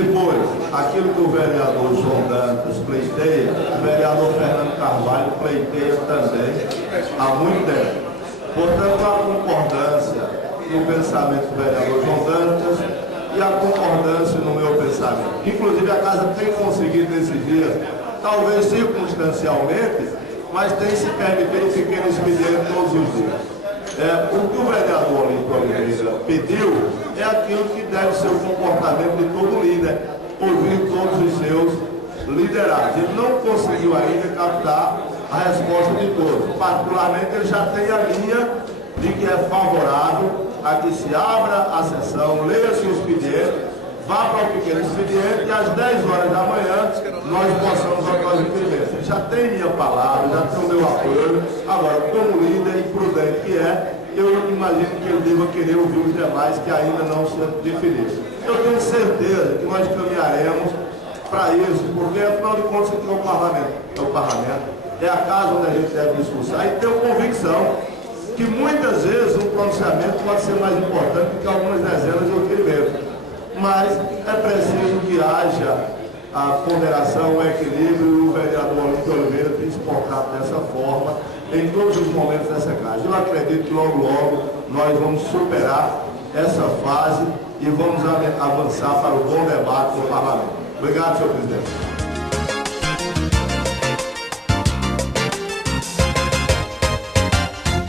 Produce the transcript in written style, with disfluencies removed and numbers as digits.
Depois, aquilo que o vereador João Dantas pleiteia, o vereador Fernando Carvalho pleiteia também há muito tempo. Portanto, a concordância no pensamento do vereador João Dantas e a concordância no meu pensamento. Inclusive, a Casa tem conseguido nesses dias, talvez circunstancialmente, mas tem se permitido um pequeno expediente todos os dias. O que o vereador Olímpio Oliveira pediu é aquilo que deve ser o comportamento de todo líder, ouvir todos os seus liderados. Ele não conseguiu ainda captar a resposta de todos. Particularmente, ele já tem a linha de que é favorável a que se abra a sessão, leia-se o expediente, vá para o pequeno expediente e às 10 horas da manhã nós possamos atuar os requerimentos. Ele já tem minha palavra, já tem o meu apoio. Agora, como líder e prudente que é, eu imagino que ele deva querer ouvir os demais que ainda não se definiram. Eu tenho certeza que nós caminharemos para isso, porque afinal de contas aqui é o parlamento. É o parlamento, é a casa onde a gente deve discursar e tenho convicção que muitas vezes um pronunciamento pode ser mais importante do que algumas dezenas de requerimentos. Mas é preciso que haja a ponderação, o equilíbrio, e o vereador Olímpio Oliveira tem se portado dessa forma em todos os momentos dessa casa. Eu acredito que logo nós vamos superar essa fase e vamos avançar para o bom debate no parlamento. Obrigado, senhor presidente.